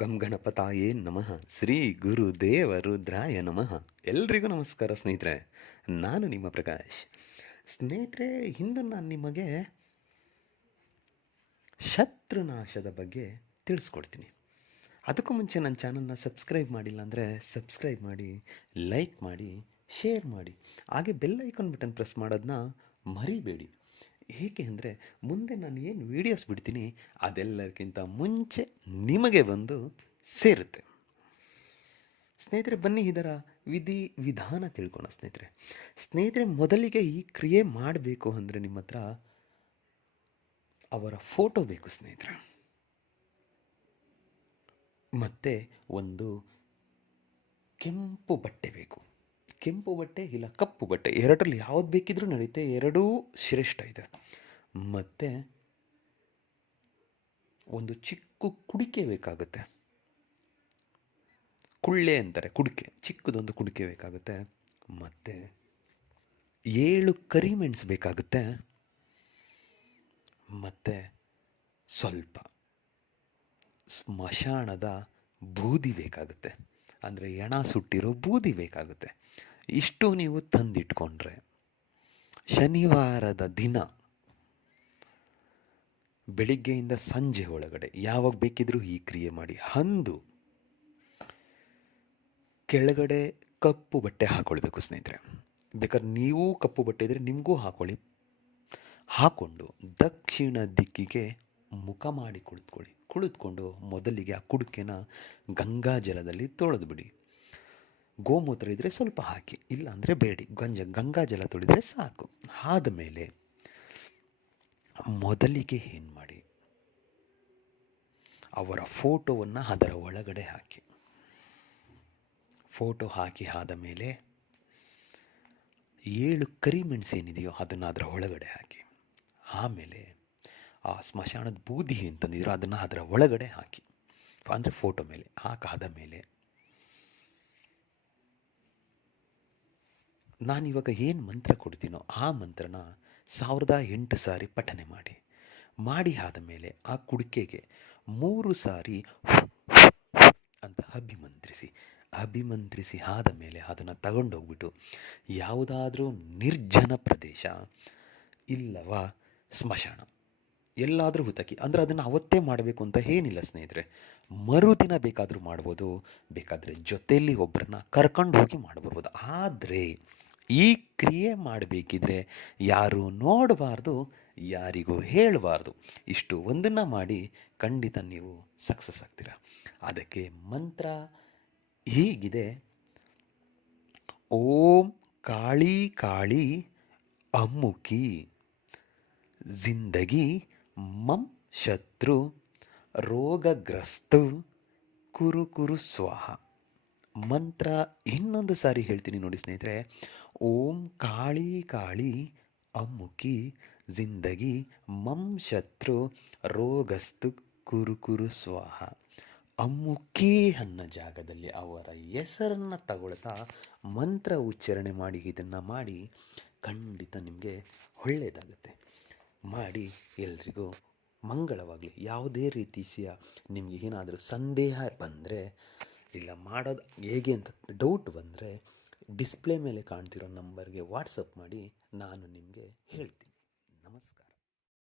ಗಂ ಗಣಪತಾಯೇ ನಮಃ ಶ್ರೀ ಗುರು ದೇವ ರುದ್ರಾಯ ನಮಃ. ಎಲ್ರಿಗೂ ನಮಸ್ಕಾರ ಸ್ನೇಹಿತರೆ, ನಾನು ನಿಮ್ಮ ಪ್ರಕಾಶ್. ಸ್ನೇಹಿತರೆ, ಇಂದು ನಾನು ನಿಮಗೆ ಶತ್ರುನಾಶದ ಬಗ್ಗೆ ತಿಳಿಸ್ಕೊಡ್ತೀನಿ. ಅದಕ್ಕೂ ಮುಂಚೆ ನನ್ನ ಚಾನಲ್ನ ಸಬ್ಸ್ಕ್ರೈಬ್ ಮಾಡಿಲ್ಲ ಅಂದರೆ ಸಬ್ಸ್ಕ್ರೈಬ್ ಮಾಡಿ, ಲೈಕ್ ಮಾಡಿ, ಶೇರ್ ಮಾಡಿ, ಹಾಗೆ ಬೆಲ್ ಐಕಾನ್ ಬಟನ್ ಪ್ರೆಸ್ ಮಾಡೋದನ್ನ ಮರಿಬೇಡಿ. ಏಕೆ ಅಂದರೆ ಮುಂದೆ ನಾನು ಏನು ವೀಡಿಯೋಸ್ ಬಿಡ್ತೀನಿ ಅದೆಲ್ಲರಿಗಿಂತ ಮುಂಚೆ ನಿಮಗೆ ಬಂದು ಸೇರುತ್ತೆ. ಸ್ನೇಹಿತರೆ, ಬನ್ನಿ ಇದರ ವಿಧಾನ ತಿಳ್ಕೊಳ್ಳೋಣ. ಸ್ನೇಹಿತರೆ, ಮೊದಲಿಗೆ ಈ ಕ್ರಿಯೆ ಮಾಡಬೇಕು ಅಂದರೆ ನಿಮ್ಮ ಹತ್ರ ಅವರ ಫೋಟೋ ಬೇಕು ಸ್ನೇಹಿತರೆ, ಮತ್ತು ಒಂದು ಕೆಂಪು ಬಟ್ಟೆ ಬೇಕು. ಕೆಂಪು ಬಟ್ಟೆ ಇಲ್ಲ ಕಪ್ಪು ಬಟ್ಟೆ, ಎರಡರಲ್ಲಿ ಯಾವ್ದು ಬೇಕಿದ್ರೂ ನಡೀತೆ, ಎರಡೂ ಶ್ರೇಷ್ಠ ಇದೆ. ಮತ್ತು ಒಂದು ಚಿಕ್ಕ ಕುಡಿಕೆ ಬೇಕಾಗುತ್ತೆ, ಕುಳ್ಳೆ ಅಂತಾರೆ, ಕುಡಿಕೆ, ಚಿಕ್ಕದೊಂದು ಕುಡಿಕೆ ಬೇಕಾಗುತ್ತೆ. ಮತ್ತು 7 ಕರಿಮೆಣಸು ಬೇಕಾಗುತ್ತೆ. ಮತ್ತು ಸ್ವಲ್ಪ ಸ್ಮಶಾನದ ಬೂದಿ ಬೇಕಾಗುತ್ತೆ, ಅಂದರೆ ಎಣ ಸುಟ್ಟಿರೋ ಬೂದಿ ಬೇಕಾಗುತ್ತೆ. ಇಷ್ಟು ನೀವು ತಂದಿಟ್ಕೊಂಡ್ರೆ ಶನಿವಾರದ ದಿನ ಬೆಳಿಗ್ಗೆಯಿಂದ ಸಂಜೆ ಒಳಗಡೆ ಯಾವಾಗ ಬೇಕಿದ್ರೂ ಈ ಕ್ರಿಯೆ ಮಾಡಿ. ಅಂದು ಕೆಳಗಡೆ ಕಪ್ಪು ಬಟ್ಟೆ ಹಾಕೊಳ್ಬೇಕು ಸ್ನೇಹಿತರೆ. ಬೇಕಾದ್ರೆ ನೀವು ಕಪ್ಪು ಬಟ್ಟೆ ಇದ್ರೆ ನಿಮಗೂ ಹಾಕೊಳ್ಳಿ. ಹಾಕೊಂಡು ದಕ್ಷಿಣ ದಿಕ್ಕಿಗೆ ಮುಖ ಮಾಡಿ ಕುಳಿತುಕೊಂಡು ಮೊದಲಿಗೆ ಆ ಕುಡಿಕೆನ ಗಂಗಾ ಜಲದಲ್ಲಿ ತೊಳೆದು ಬಿಡಿ. ಗೋಮೂತ್ರ ಇದ್ದರೆ ಸ್ವಲ್ಪ ಹಾಕಿ, ಇಲ್ಲ ಅಂದರೆ ಬೇಡಿ, ಗಂಗಾ ಜಲ ತೊಳೆದರೆ ಸಾಕು. ಆದಮೇಲೆ ಮೊದಲಿಗೆ ಏನು ಮಾಡಿ, ಅವರ ಫೋಟೋವನ್ನು ಅದರ ಒಳಗಡೆ ಹಾಕಿ. ಫೋಟೋ ಹಾಕಿ ಆದ ಮೇಲೆ 7 ಕರಿಮೆಣಸು ಏನಿದೆಯೋ ಅದನ್ನು ಅದರ ಒಳಗಡೆ ಹಾಕಿ. ಆಮೇಲೆ ಆ ಸ್ಮಶಾನದ ಬೂದಿ ಅಂತಂದಿದ್ರು ಅದನ್ನು ಅದರ ಒಳಗಡೆ ಹಾಕಿ, ಅಂದರೆ ಫೋಟೋ ಮೇಲೆ ಹಾಕಾದ ಮೇಲೆ ನಾನಿವಾಗ ಏನು ಮಂತ್ರ ಕೊಡ್ತೀನೋ ಆ ಮಂತ್ರನ 1008 ಸಾರಿ ಪಠನೆ ಮಾಡಿ ಆದ ಮೇಲೆ ಆ ಕುಡಿಕೆಗೆ 3 ಸಾರಿ ಅಂತ ಅಭಿಮಂತ್ರಿಸಿ ಆದ ಮೇಲೆ ಅದನ್ನು ತಗೊಂಡೋಗ್ಬಿಟ್ಟು ಯಾವುದಾದ್ರೂ ನಿರ್ಜನ ಪ್ರದೇಶ ಇಲ್ಲವಾ ಸ್ಮಶಾನ ಎಲ್ಲಾದರೂ ಹುತಕಿ, ಅಂದರೆ ಅದನ್ನು ಅವತ್ತೇ ಮಾಡಬೇಕು ಅಂತ ಏನಿಲ್ಲ ಸ್ನೇಹಿತರೆ. ಮರುದಿನ ಬೇಕಾದರೂ ಮಾಡ್ಬೋದು, ಬೇಕಾದರೆ ಜೊತೆಯಲ್ಲಿ ಒಬ್ಬರನ್ನ ಕರ್ಕೊಂಡು ಹೋಗಿ ಮಾಡ್ಬರ್ಬೋದು. ಆದರೆ ಈ ಕ್ರಿಯೆ ಮಾಡಬೇಕಿದ್ರೆ ಯಾರು ನೋಡಬಾರ್ದು, ಯಾರಿಗೂ ಹೇಳಬಾರ್ದು. ಇಷ್ಟು ಒಂದನ್ನು ಮಾಡಿ ಖಂಡಿತ ನೀವು ಸಕ್ಸಸ್ ಆಗ್ತೀರ. ಅದಕ್ಕೆ ಮಂತ್ರ ಹೀಗಿದೆ: ಓಂ ಕಾಳಿ ಕಾಳಿ ಅಮ್ಮುಕಿ ಜಿಂದಗಿ ಮಂ ಶತ್ರು ರೋಗಗ್ರಸ್ತು ಕುರು ಸ್ವಾಹ. ಮಂತ್ರ ಇನ್ನೊಂದು ಸಾರಿ ಹೇಳ್ತೀನಿ ನೋಡಿ ಸ್ನೇಹಿತರೆ. ಓಂ ಕಾಳಿ ಕಾಳಿ ಅಮ್ಮುಕಿ ಜಿಂದಗಿ ಮಂ ಶತ್ರು ರೋಗಸ್ತು ಕುರು ಸ್ವಾಹ. ಅಮ್ಮುಕಿ ಅನ್ನೋ ಜಾಗದಲ್ಲಿ ಅವರ ಹೆಸರನ್ನು ತಗೊಳ್ತಾ ಮಂತ್ರ ಉಚ್ಚಾರಣೆ ಮಾಡಿ ಇದನ್ನು ಮಾಡಿ ಖಂಡಿತ ನಿಮಗೆ ಒಳ್ಳೆಯದಾಗುತ್ತೆ. ಮಾಡಿ ಎಲ್ರಿಗೂ ಮಂಗಳವಾಗಲಿ. ಯಾವುದೇ ರೀತಿಯ ನಿಮಗೆ ಏನಾದರೂ ಸಂದೇಹ ಬಂದರೆ, ಇಲ್ಲ ಮಾಡೋದು ಹೇಗೆ ಅಂತ ಡೌಟ್ ಬಂದರೆ ಡಿಸ್ಪ್ಲೇ ಮೇಲೆ ಕಾಣ್ತಿರೋ ನಂಬರ್ಗೆ ವಾಟ್ಸಪ್ ಮಾಡಿ, ನಾನು ನಿಮಗೆ ಹೇಳ್ತೀನಿ. ನಮಸ್ಕಾರ.